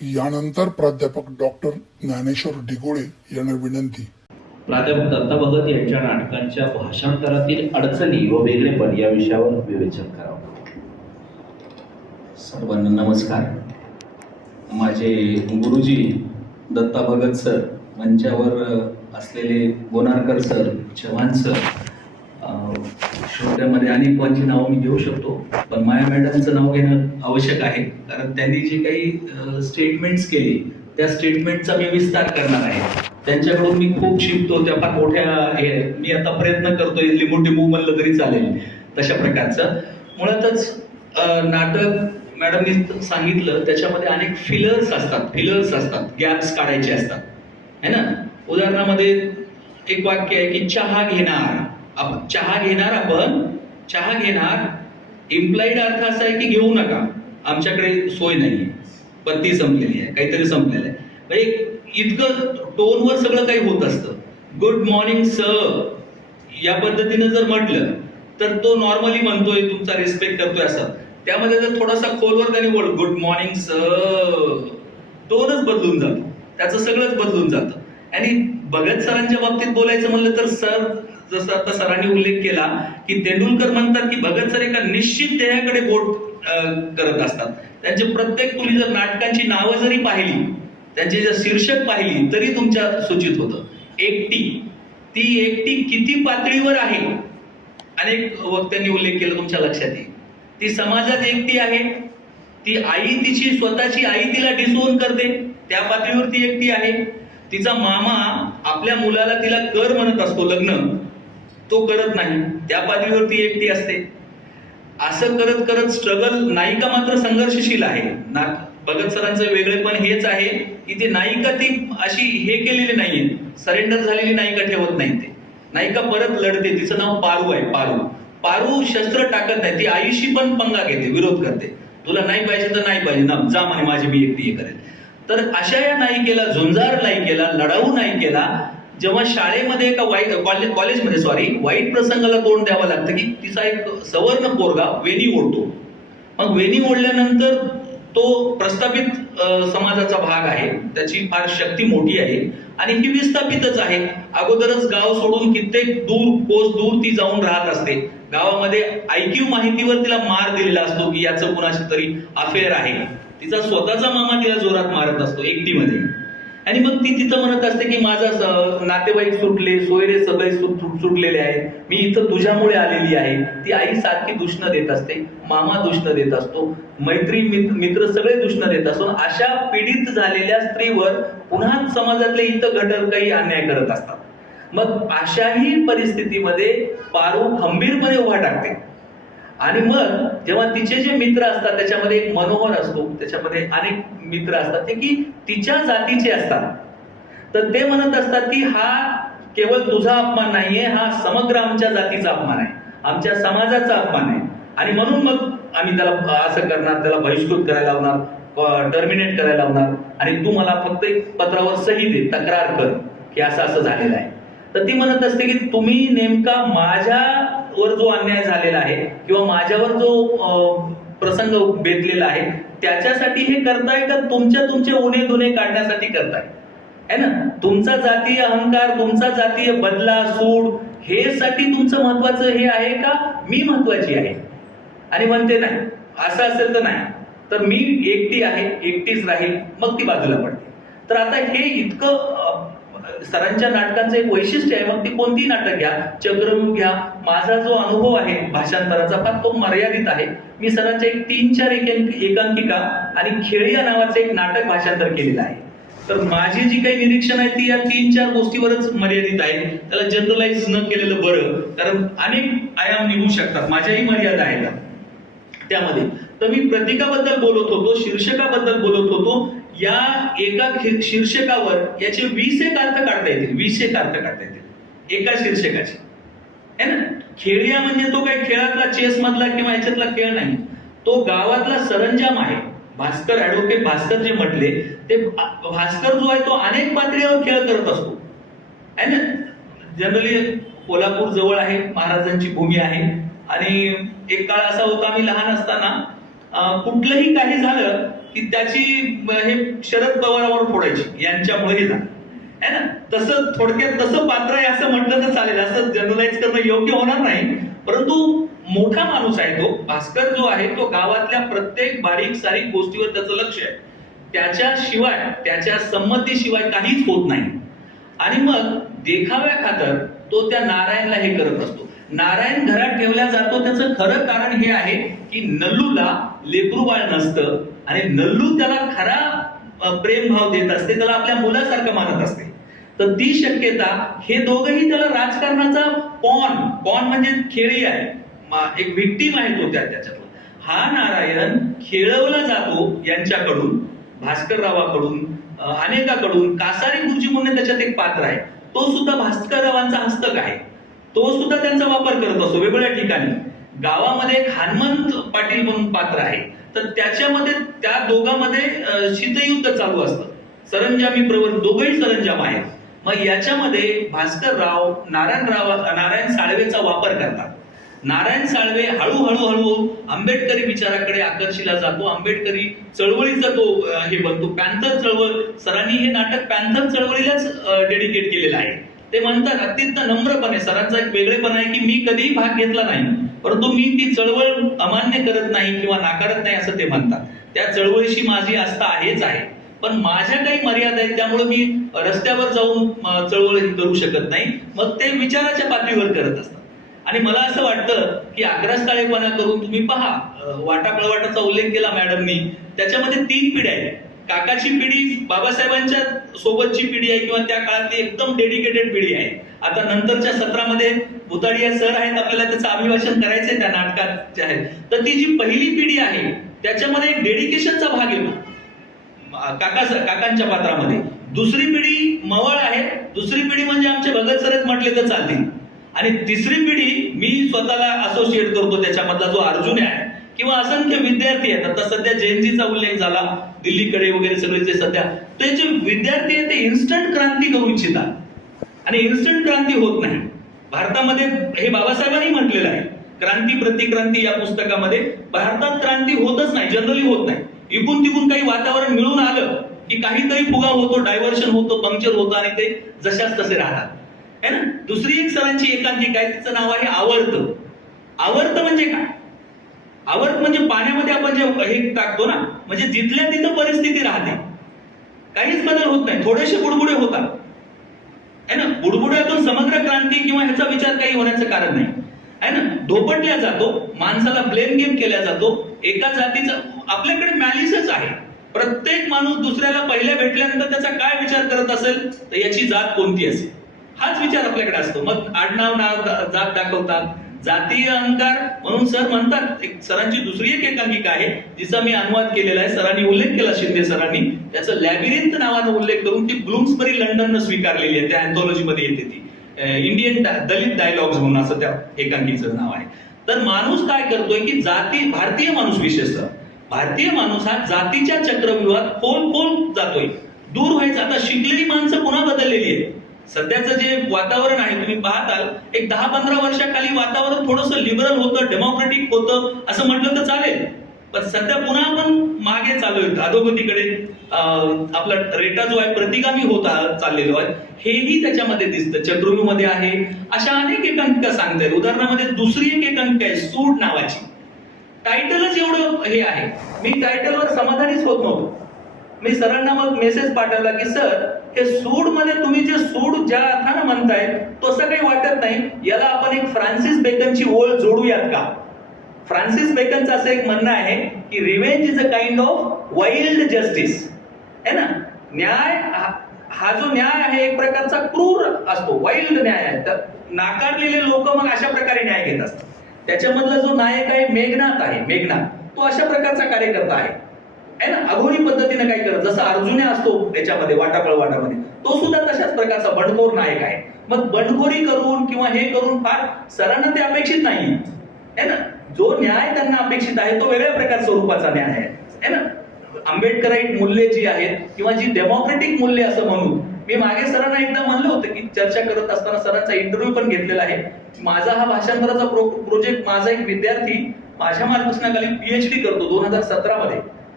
यानंतर प्राध्यापक डॉक्टर ज्ञानेश्वर डिगोळे यांना विनंती. प्राध्यापक दत्ता भगत यांच्या नाटकांच्या भाषांतरातील अडचणी व वेगळेपण या विषयावर विवेचन करावं. सर्वांना नमस्कार. माझे गुरुजी दत्ता भगत सर, मंचावर असलेले गोनारकर सर, चव्हाण सर, श्रोत्यामध्ये अनेक कोणची नावं मी घेऊ शकतो, पण माया मॅडमचं नाव घेणं आवश्यक आहे, कारण त्यांनी जे काही स्टेटमेंट्स केली त्या स्टेटमेंटचा मी विस्तार करणार आहे. त्यांच्याकडून मी खूप शिकतो. त्या फार मोठ्या मी आता प्रयत्न करतोय लिंबू म्हणलं तरी चालेल तशा प्रकारचं. मुळातच नाटक मॅडमनी सांगितलं त्याच्यामध्ये अनेक फिलर्स असतात, गॅप्स काढायचे असतात है ना. उदाहरणामध्ये एक वाक्य आहे की चहा घेणार, आपण चहा घेणार इम्प्लाइड अर्थ असा आहे की घेऊ नका, आमच्याकडे सोय नाही, पत्ती संपलेली आहे, काहीतरी संपलेलं आहे. म्हणजे इतकं टोनवर सगळं काही होत असतं. गुड मॉर्निंग सर या पद्धतीनं जर म्हटलं तर तो नॉर्मली म्हणतोय, तुमचा रिस्पेक्ट करतोय असं. त्यामध्ये जर थोडासा खोलवर त्यांनी बोल गुड मॉर्निंग सर, टोनच बदलून जातो, त्याचं सगळंच बदलून जातं. आणि भगत सरांच्या बाबतीत बोलायचं म्हणलं तर सर, जसं आता सरांनी उल्लेख केला की तेंडुलकर म्हणतात की भगत सर एका निश्चित ध्येयाकडे बोट करत असतात. त्यांचे प्रत्येक, तुम्ही जर नाटकांची नावं जरी पाहिली, त्यांची जर शीर्षक पाहिली तरी तुमच्या सूचित होतं एकटी. ती एकटी किती पातळीवर आहे, अनेक वक्त्यांनी उल्लेख केला, तुमच्या लक्षात येईल. ती समाजात एकटी आहे, ती आई, तिची स्वतःची आई तिला डिसओन करते, त्या पातळीवर ती एकटी आहे. तिचा मामा आपल्या मुलाला तिला कर म्हणत असतो, लग्न तो करत नाही, त्या पातळीवर ती एकटी असते. असं करत करत स्ट्रगल, नायिका मात्र संघर्षशील आहे. भगत सरांचं वेगळेपण हेच आहे की ती नायिका ती अशी हे केलेली नाहीये, सरेंडर झालेली नायिका ठेवत नाही. ते नायिका परत लढते. तिचं नाव पारू आहे. पारू शस्त्र टाकत नाही, ती आईशी पण पंगा घेते, विरोध करते. तुला नाही पाहिजे तर नाही पाहिजे ना, जा म्हणे, माझी मी एकटी हे करेल. तर अशा या नायिकेला, झुंजार नायिकेला, लढाऊ नायिकेला जेव्हा शाळेमध्ये एका कॉलेजमध्ये वाईट प्रसंगाला तोंड द्यावं लागतं की तिचा एक सवर्ण पोरगा वेणी ओढतो. मग वेणी ओढल्यानंतर तो प्रस्थापित समाजाचा भाग आहे, त्याची फार शक्ती मोठी आहे आणि ही विस्थापितच आहे. अगोदरच गाव सोडून कित्येक कोस दूर ती जाऊन राहत असते. गावामध्ये ऐकीव माहितीवर तिला मार दिलेला असतो की याचं कुणाशी तरी अफेअर आहे. तिचा स्वतःचा मामा तिला जोरात मारत असतो एकटीमध्ये. आणि मग ती तिथं म्हणत असते की माझा नातेवाईक सुटले, सोयरे सगळे सुटलेले आहेत, मी इथं तुझ्यामुळे आलेली आहे. ती आई सारखी दूषणं देत असते, मामा दूषणं देत असतो, मैत्री मित्र सगळे दूषणं देत असतो. अशा पीडित झालेल्या स्त्रीवर पुन्हा समाजातले इतर घटक काही अन्याय करत असतात. मग अशाही परिस्थितीमध्ये पारू खंबीरपणे उभा टाकते. आणि मग जेव्हा तिचे जे मित्र असतात, त्याच्यामध्ये एक मनोहर असतो, त्याच्यामध्ये अनेक मित्र असतात ते की तिच्या जातीचे असतात. तर ते म्हणत असतात की हा केवळ तुझा अपमान नाहीये, हा समग्र आमच्या जातीचा अपमान आहे, आमच्या समाजाचा अपमान आहे. आणि म्हणून मग आम्ही त्याला असं करणार, त्याला बहिष्कृत करायला लावणार, टर्मिनेट करायला लावणार, आणि तू मला फक्त एक पत्रावर सही दे, तक्रार कर की असं असं झालेलं आहे. तर ती म्हणत असते की तुम्ही नेमका माझ्यावर जो अन्याय झालेला आहे किंवा माझ्यावर जो प्रसंग बेतलेला आहे त्याच्यासाठी हे करताय का तुमचे उणे धुणे काढण्यासाठी करताय, है ना. तुमचा जातीय अहंकार, तुमचा जातीय बदला, सूड हे साठी तुमचं महत्वाचं हे आहे का मी महत्वाची आहे. आणि म्हणते नाही, असं असेल तर नाही, तर मी एकटी आहे, एकटीच राहील, मग ती बाजूला पडते. तर आता हे इतकं सरांच्या नाटकांचं एक वैशिष्ट्य आहे. मग ती कोणती नाटक घ्या, चक्रव्यूह घ्या, माझा जो अनुभव आहे भाषांतराचा फार तो मर्यादित आहे. मी सरांच्या एक 3-4 एकांकिका आणि खेळिया नावाचं एक नाटक भाषांतर केलेलं आहे. तर माझी जी काही निरीक्षण आहे ती या 3-4 गोष्टीवरच मर्यादित आहे. त्याला जनरलाइज न केलेलं बरं, कारण अनेक आयाम निघू शकतात, माझ्याही मर्यादा आहेत त्यामध्ये. तर मी प्रतीकाबद्दल बोलत होतो, शीर्षकाबद्दल बोलत होतो. या एका शीर्षकावर याचे 20 एक अर्थ काढता येतील एका शीर्षकाचे, है ना. खेळिया म्हणजे तो काही खेळातला, चेस मधला किंवा याच्यातला खेळ नाही, तो गावातला सरंजाम आहे. भास्कर, ऍडव्होकेट भास्कर जे म्हटले ते, भास्कर जो आहे तो अनेक पातळीवर खेळ करत असतो, है ना. जनरली कोल्हापूर जवळ आहे, महाराजांची भूमी आहे. आणि एक काळ असा होता, आम्ही लहान असताना कुठलंही काही झालं की त्याची हे शरद पवारावर फोडायची यांच्यामुळे हे झालं आहे ना. तसं थोडक्यात तसं पात्र आहे असं म्हटलं तर चालेल, असं जनरलाइज करणं योग्य होणार नाही. परंतु मोठा माणूस आहे तो भास्कर जो आहे तो गावातल्या प्रत्येक बारीक सारीक गोष्टीवर त्याचं लक्ष आहे. त्याच्याशिवाय त्याच्या संमतीशिवाय काहीच होत नाही. आणि मग देखाव्या खातर तो त्या नारायणला हे करत असतो. नारायण घरात ठेवला जातो त्याचं खरं कारण हे आहे की नल्लूला लेकरू बाळ नसतं आणि नल्लू त्याला खरा प्रेम भाव देत असते, त्याला आपल्या मुलासारखं मानत असते. तर ती शक्यता हे दोघंही त्याला राजकारणाचा पॉन म्हणजे खेळी आहे, एक व्हिक्टीम आहे तो त्याच्यातला. हा नारायण खेळवला जातो यांच्याकडून, भास्कररावाकडून, अनेकाकडून. कासारी गुरुजी म्हणून त्याच्यात एक पात्र आहे, तो सुद्धा भास्कररावांचा हस्तक आहे. तो सुद्धा त्यांचा वापर करत असतो वेगवेगळ्या ठिकाणी. गावामध्ये एक हनुमंत पाटील म्हणून पात्र आहे, तर त्याच्यामध्ये त्या दोघांमध्ये शीतयुद्ध चालू असतं. सरंजामी दोघंही सरंजाम आहेत. मग याच्यामध्ये भास्करराव नारायण साळवेचा वापर करतात. नारायण साळवे हळूहळू आंबेडकरी विचाराकडे आकर्षिला जातो. आंबेडकरी चळवळीचा तो हे बनतो. पॅन्थर चळवळ, सरांनी हे नाटक पॅन्थर चळवळीलाच डेडिकेट केलेलं आहे. ते म्हणतात अत्यंत नम्रपणे, सरांचा एक वेगळेपण आहे की मी कधीही भाग घेतला नाही, परंतु मी ती चळवळ अमान्य करत नाही किंवा नाकारत नाही असं ते म्हणतात. त्या चळवळीशी माझी आस्था आहेच आहे, पण माझ्या काही मर्यादा आहेत, त्यामुळे मी रस्त्यावर जाऊन चळवळ करू शकत नाही. मग ते विचाराच्या पातळीवर करत असतात. आणि मला असं वाटतं की आग्रस्ताळेपणा करून तुम्ही पहा, वाटापळवाटाचा उल्लेख केला मॅडमनी, त्याच्यामध्ये 3 पिढ्या आहेत. काकाची पिढी बाबासाहेबांच्या सोबतची पिढी आहे किंवा त्या काळातली एकदम डेडिकेटेड पिढी आहे. आता नंतरच्या सत्रामध्ये भुताडिया सर आहेत, आपल्याला त्याचं अभिभाषण करायचंय त्या नाटकात जे आहे. तर ती जी पहिली पिढी आहे त्याच्यामध्ये एक डेडिकेशनचा भाग येतो काकांच्या पात्रामध्ये. दुसरी पिढी मवळ आहे. दुसरी पिढी म्हणजे आमचे भगत सरच म्हटले तर चालतील. आणि तिसरी पिढी मी स्वतःला असोसिएट करतो त्याच्यामधला जो अर्जुन आहे किंवा असंख्य विद्यार्थी आहेत. आता सध्या जयंतीचा उल्लेख झाला, दिल्लीकडे वगैरे सगळे जे सध्या ते जे विद्यार्थी आहेत ते इन्स्टंट क्रांती करू इच्छितात आणि इन्स्टंट क्रांती होत नाही. भारतामध्ये हे बाबासाहेबांनी म्हटलेलं आहे क्रांती प्रतिक्रांती या पुस्तकामध्ये. भारतात क्रांती होतच नाही, जनरली होत नाही. इकून तिकून काही वातावरण मिळून आलं की काहीतरी फुगा होतो, डायव्हर्शन होतं, पंक्चर होतं आणि ते जशाच तसे राहतात है ना. दुसरी एक सरांची एकांकिका आहे, तिचं नाव आहे आवर्त. आवर्त म्हणजे काय? आवर्त म्हणजे पाण्यामध्ये आपण जे हे टाकतो ना, म्हणजे जिथल्या तिथं परिस्थिती राहते, काहीच बदल होत नाही, थोडेसे बुडबुडे होतात है ना. बुडबुड्यातून समग्र क्रांती किंवा ह्याचा विचार काही होण्याचं कारण नाही है ना. धोपटल्या जातो, माणसाला ब्लेम गेम केला जातो. एका जातीचं आपल्याकडे मॅलिसच आहे. प्रत्येक माणूस दुसऱ्याला पहिल्या भेटल्यानंतर त्याचा काय विचार करत असेल, तर याची जात कोणती असेल हाच विचार आपल्याकडे असतो. मग आडनाव नाव जात दाखवतात, जातीय अहंकार म्हणून सर म्हणतात. एक सरांची दुसरी एक एकांकिका आहे जिचा मी अनुवाद केलेला आहे, सरांनी उल्लेख केला, शिंदे सरांनी त्याचं लॅबिरिंथ नावानं उल्लेख करून ती ब्लूम्सबरी लंडननं स्वीकारलेली आहे. त्या अँथॉलॉजी मध्ये येते ती, इंडियन दलित डायलॉग्स म्हणून असं त्या एकांकिकेचं नाव आहे. तर माणूस काय करतोय की भारतीय माणूस, विशेषतः भारतीय माणूस हा जातीच्या चक्रव्यूहात खोल जातोय, दूर व्हायचं. आता शिकलेली माणसं पुन्हा बदललेली आहेत. सध्याचं जे वातावरण आहे तुम्ही पाहताल, एक 10-15 वर्षाखाली वातावरण थोडंसं लिबरल होतं, डेमोक्रेटिक होतं असं म्हटलं तर चालेल. पण सध्या पुन्हा आपण मागे चाललोय, अधोगतीकडे. आपला रेटा जो आहे प्रतिगामी होता चाललेलो आहे, हेही त्याच्यामध्ये दिसतं. चक्रव्यूह मध्ये आहे. अशा अनेक एकांकिका सांगता येईल. उदाहरणामध्ये दुसरी एक एकांकिका आहे सूड नावाची. टायटलच एवढं हे आहे, मी टायटलवर समाधानीच होत नव्हतो. मी सरांना मग मेसेज पाठवला की सर, हे सूड मध्ये तुम्ही जे सूड ज्या अर्थानं म्हणताय तसं काही वाटत नाही, याला आपण एक फ्रान्सिस बेकनची ओळ जोडूयात का? फ्रान्सिस बेकनचं असं एक म्हणणं आहे की revenge is a kind of wild justice है ना. न्याय हा जो न्याय आहे एक प्रकारचा क्रूर असतो, वाइल्ड न्याय आहे. तर नाकारलेले लोक मग अशा प्रकारे न्याय घेत असतात. त्याच्यामधला जो नायक आहे मेघनाथ आहे, मेघनाथ तो अशा प्रकारचा कार्यकर्ता आहे ना, अघोरी पद्धतीने काही करत. जसा अर्जुन्या असतो त्याच्यामध्ये वाटामध्ये, तो सुद्धा तशाच प्रकारचा बंडखोर नायक आहे. मग बंडखोरी करून किंवा हे करून फार सरांना ते अपेक्षित नाही है ना. जो न्याय त्यांना अपेक्षित आहे तो वेगळ्या प्रकारच्या स्वरूपाचा न्याय आहे ना. आंबेडकराईट मूल्ये जी आहेत किंवा जी डेमोक्रेटिक मूल्ये असं म्हणून, मी मागे सरांना एकदा म्हणलं होतं की चर्चा करत असताना सरांचा इंटरव्ह्यू पण घेतलेला आहे. माझा हा भाषांतराचा प्रोजेक्ट, माझा एक विद्यार्थी माझ्या मार्गदर्शनाखाली PhD करतो 2017 मध्ये.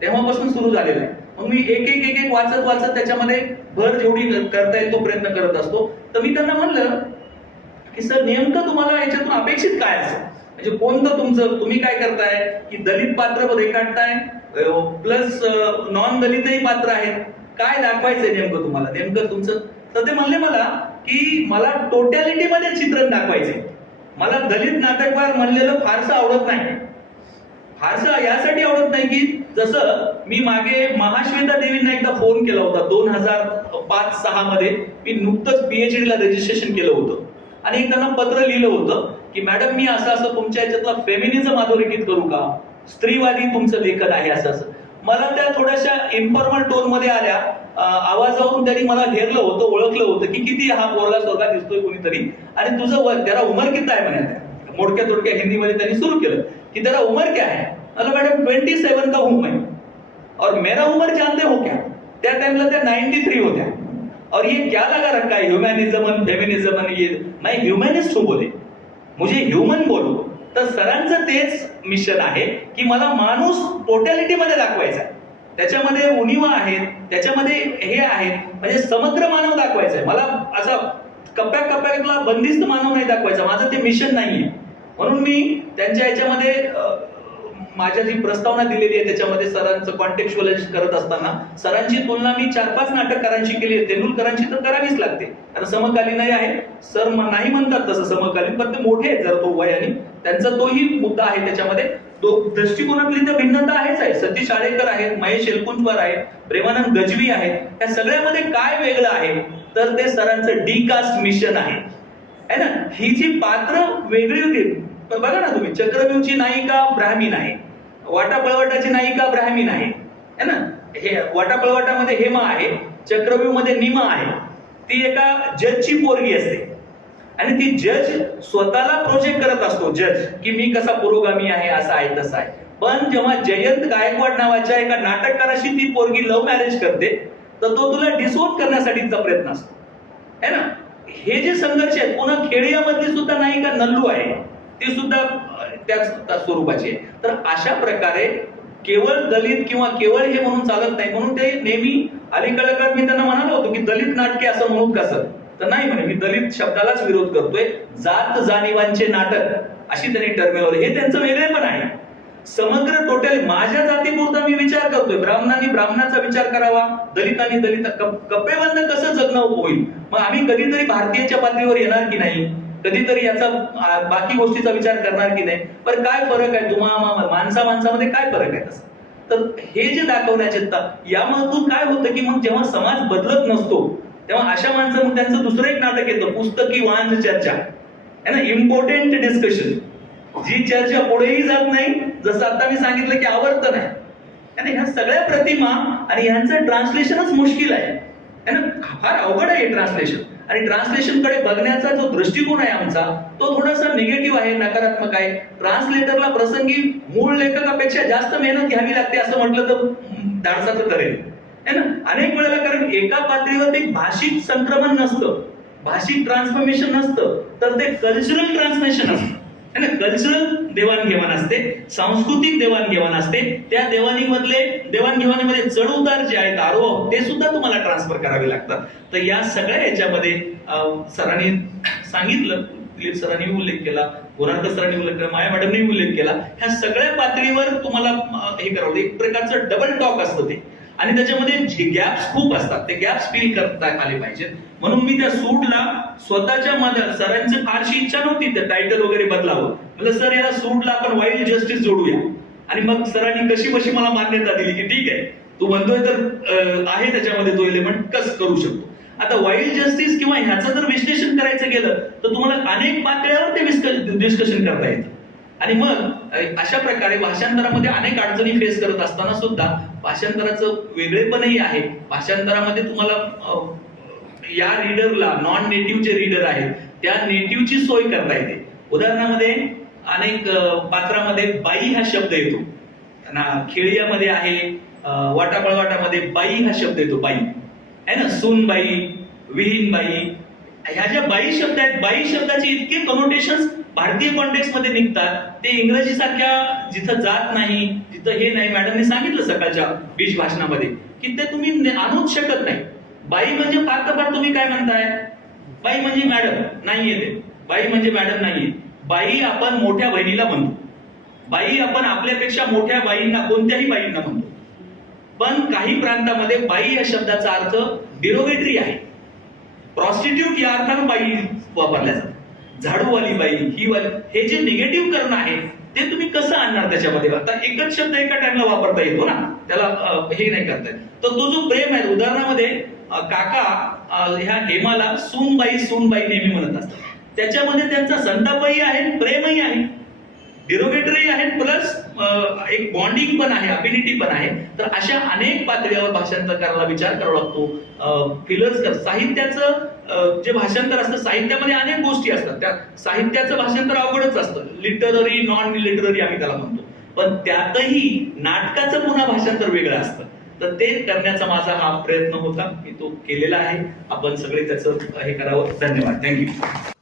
तेव्हापासून सुरू झालेलं आहे. मग मी एक एक एक एक वाचत वाचत त्याच्यामध्ये भर जेवढी करता येईल तो प्रयत्न करत असतो. तर मी त्यांना म्हणलं की सर नेमकं तुम्हाला याच्यातून अपेक्षित काय असेल, म्हणजे कोणतं तुमचं, तुम्ही काय करताय की दलित पात्र रेखाटताय प्लस नॉन दलितही पात्र आहेत, काय दाखवायचंय नेमकं तुम्हाला, नेमकं तुमचं. तर ते म्हणले मला की मला टोटॅलिटी मध्ये चित्रण दाखवायचंय, मला दलित नाटककार म्हणलेलं फारसं आवडत नाही. फारसं यासाठी आवडत नाही की जसं मी मागे महाश्वेता देवींना एकदा फोन केला होता 2005-06 मध्ये. मी नुकतंच PhD ला रजिस्ट्रेशन केलं होतं आणि एक त्यांना पत्र लिहिलं होतं की मॅडम मी असं असं तुमच्या याच्यातला फेमिनिझम अधोरेखित करू का, स्त्रीवादी तुमचं लेखन आहे असं असं. मला त्या थोड्याशा इन्फॉर्मल टोन मध्ये आल्या, आवाजावरून त्यांनी मला घेरलं होतं, ओळखलं होतं की किती हा पोरगा सोरगा दिसतोय कोणीतरी, आणि तुझं त्याला उमर किती आहे म्हणे. मोडक्या तोडक्या हिंदीमध्ये त्यांनी सुरू केलं की तेरा उमर क्या है. मैडम 27 का हूं मैं और मेरा उम्र जानते हो क्या. त्या टाइमला त्या 93 होत्या. और ये क्या लगा रखा है ह्यूमॅनिझम आणि फेमिनिझम आणि ये, मैं ह्युमॅनिस्ट हूं बोले, मुझे ह्युमन बोलो. तर सरांचं तेच मिशन आहे की मला माणूस टोटॅलिटी मध्ये दाखवायचा आहे, त्याच्यामध्ये उणिवा आहेत, त्याच्यामध्ये हे आहेत, म्हणजे समग्र मानव दाखवायचा आहे. मला असा कप्प्या कप्प्यातला बंदिस्त मानव नाही दाखवायचा, माझं ते मिशन नाहीये. म्हणून मी त्यांच्या याच्यामध्ये माझ्या जी प्रस्तावना दिलेली आहे त्याच्यामध्ये सरांचं कॉन्टेक्च्युअलाइज करत असताना सरांची तुलना मी 4-5 नाटककारांशी केली आहे. तेंडुलकरांची तर करावीच लागते कारण समकालीनही आहे. सर नाही म्हणतात तसं समकालीन, पण ते मोठे आहेत जरा तो वयाने, त्यांचा तोही मुद्दा आहे त्याच्यामध्ये. दृष्टिकोनातली तर भिन्नता आहेच आहे. सतीश आळेकर आहेत, महेश एलकुंचवार आहेत, प्रेमानंद गजवी आहेत. त्या सगळ्यामध्ये काय वेगळं आहे तर ते सरांचं डिकास्ट मिशन आहे ना. ही जी पात्र वेगळी होती, बघा ना तुम्ही, चक्रव्यूहची नायिका ब्राह्मीण आहे, वाटापळवाटाची नायिका ब्राह्मीण आहे है ना. हे वाटापळवाटामध्ये हेमा आहे, चक्रव्यूह मध्ये निमा आहे. ती एका जजची पोरगी असते आणि ती जज स्वतःला प्रोजेक्ट करत असतो, जज की मी कसा पुरोगामी आहे, असा आहे तसा आहे. पण जेव्हा जयंत गायकवाड नावाच्या एका नाटककाराशी ती पोरगी लव्ह मॅरेज करते तर तो तुला डिसोन करण्यासाठीचा प्रयत्न असतो है ना. हे जे संघर्ष आहेत. पुन्हा खेडियामधली सुद्धा नायिका नल्लू आहे, ती सुद्धा त्याच स्वरूपाची आहे. तर अशा प्रकारे केवळ दलित किंवा केवळ हे म्हणून चालत नाही. म्हणून ते नेहमी अलीकडे काळात मी त्यांना म्हणालो होतो की दलित नाटके असं म्हणून कसं, तर नाही म्हणे मी दलित शब्दालाच विरोध करतोय, जात जाणीवांचे नाटक अशी त्यांनी टर्मेवर, हे त्यांचं वेगळेपण आहे. समग्र टोटल माझ्या जातीपुरता मी विचार करतोय, ब्राह्मणांनी ब्राह्मणाचा विचार करावा, दलितांनी दलित, कप्पेबंद कसं जगणं होईल. मग आम्ही कधीतरी भारतीयाच्या पातळीवर येणार की नाही, कधीतरी याचा बाकी गोष्टीचा विचार करणार की नाही. पण काय फरक आहे तुम्हाला माणसामध्ये काय फरक आहे तसं. तर हे जे दाखवण्याचे यामधून काय होतं की मग जेव्हा समाज बदलत नसतो तेव्हा अशा माणसांना त्यांचं दुसरं एक नाटक येतं, पुस्तकी वांझ चर्चा है ना, इम्पॉर्टंट डिस्कशन, जी चर्चा पुढेही जात नाही, जसं आता मी सांगितलं की आवर्तन आहे. आणि ह्या सगळ्या प्रतिमा आणि ह्यांचं ट्रान्सलेशनच मुश्किल आहे ना, फार अवघड आहे ट्रान्सलेशन. आणि ट्रान्सलेशन कडे बघण्याचा जो दृष्टिकोन आहे आमचा तो थोडासा निगेटिव्ह आहे, नकारात्मक आहे. ट्रान्सलेटरला प्रसंगी मूळ लेखकापेक्षा जास्त मेहनत घ्यावी लागते असं म्हटलं तर धाडसाचं ठरेल है ना. अनेक वेळेला कारण एका पातळीवर एक भाषिक संक्रमण नसतं, भाषिक ट्रान्सफॉर्मेशन नसतं, तर ते कल्चरल ट्रान्सलेशन असतं है ना. कल्चरल देवाणघेवाण असते, सांस्कृतिक देवाणघेवाण असते. त्या देवाणघेवाणीमध्ये चढ उतार जे आहेत, आरोह, ते सुद्धा तुम्हाला ट्रान्सफर करावे लागतात. तर या सगळ्या याच्यामध्ये सरांनी सांगितलं, दिलीप सरांनी उल्लेख केला, गोरारकर सरांनी उल्लेख केला, माया मॅडमनी उल्लेख केला, ह्या सगळ्या पातळीवर तुम्हाला हे करावं, एक प्रकारचं डबल टॉक असतं ते. आणि त्याच्यामध्ये गॅप्स खूप असतात, ते गॅप्स फिल करता आले पाहिजेत. म्हणून मी त्या सूटला स्वतःच्या सरांची फारशी इच्छा नव्हती त्या टायटल वगैरे बदलावं. म्हणजे सर याला सूटला आपण वाईल्ड जस्टिस जोडूया. आणि मग सरांनी कशी मला मान्यता दिली की ठीक आहे तू म्हणतोय तर आहे त्याच्यामध्ये तो एलिमेंट कस करू शकतो. आता वाईल्ड जस्टिस किंवा ह्याचं जर विश्लेषण करायचं गेलं तर तुम्हाला अनेक पातळ्यावर ते डिस्कशन करता येतं. आणि मग अशा प्रकारे भाषांतरामध्ये अनेक अडचणी फेस करत असताना सुद्धा भाषांतराचं वेगळेपणही आहे. भाषांतरामध्ये तुम्हाला या रीडरला, नॉन नेटिव्ह जे रीडर आहेत त्या नेटिव्हची सोय करता येते. उदाहरणामध्ये अनेक पात्रामध्ये बाई हा शब्द येतो, खेळियामध्ये आहे, वाटापळवाटामध्ये बाई हा शब्द येतो, बाई आहे ना, सूनबाई, विहीनबाई, ह्या ज्या बाई शब्द आहेत, बाई शब्दाचे इतके कनोटेशन्स भारतीय कॉन्टेक्स्ट मध्ये निघतात ते इंग्रजी सारख्या जिथं जात नाही, जिथं हे नाही. मॅडमने सांगितलं सकाळच्या बीज भाषणामध्ये की ते तुम्ही आणूच शकत नाही. बाई म्हणजे फार तर फार तुम्ही काय म्हणताय, बाई म्हणजे मॅडम नाहीये, ते बाई म्हणजे मॅडम नाहीये. बाई आपण मोठ्या बहिणीला म्हणतो, बाई आपण आपल्यापेक्षा मोठ्या बाईंना, कोणत्याही बाईंना म्हणतो. पण काही प्रांतामध्ये बाई या शब्दाचा अर्थ डिरोगेटरी आहे. प्रॉस्टिट्यूट या अर्थानं बाई वापरल्या जातात. झाडूवाली बाई, ही वाली, हे जे निगेटिव्ह करणं आहे ते तुम्ही कसं आणणार त्याच्यामध्ये. आता एकच शब्द एका टाइमला वापरता येतो ना, त्याला हे नाही करता येत. तर तो जो प्रेम आहे, उदाहरणामध्ये काका ह्या हेमाला सूनबाई नेहमी म्हणत असतात. त्याच्यामध्ये त्यांचा संतापही आहे, प्रेमही आहे, डिरोगेटरी आहे, प्लस एक बॉन्डिंग पण आहे, अफिनिटी पण आहे. तर अशा अनेक पातळीवर भाषांतर करायला विचार करावा लागतो. फिलर्स साहित्याचं जे भाषांतर असतं, साहित्यामध्ये अनेक गोष्टी असतात. त्या साहित्याचं भाषांतर अवघडच असतं, लिटररी, नॉन लिटररी आम्ही त्याला म्हणतो. पण त्यातही नाटकाचं पुन्हा भाषांतर वेगळं असतं. तर ते करण्याचा माझा हा प्रयत्न होता, मी तो केलेला आहे. आपण सगळे त्याचं हे करावं. धन्यवाद. थँक्यू.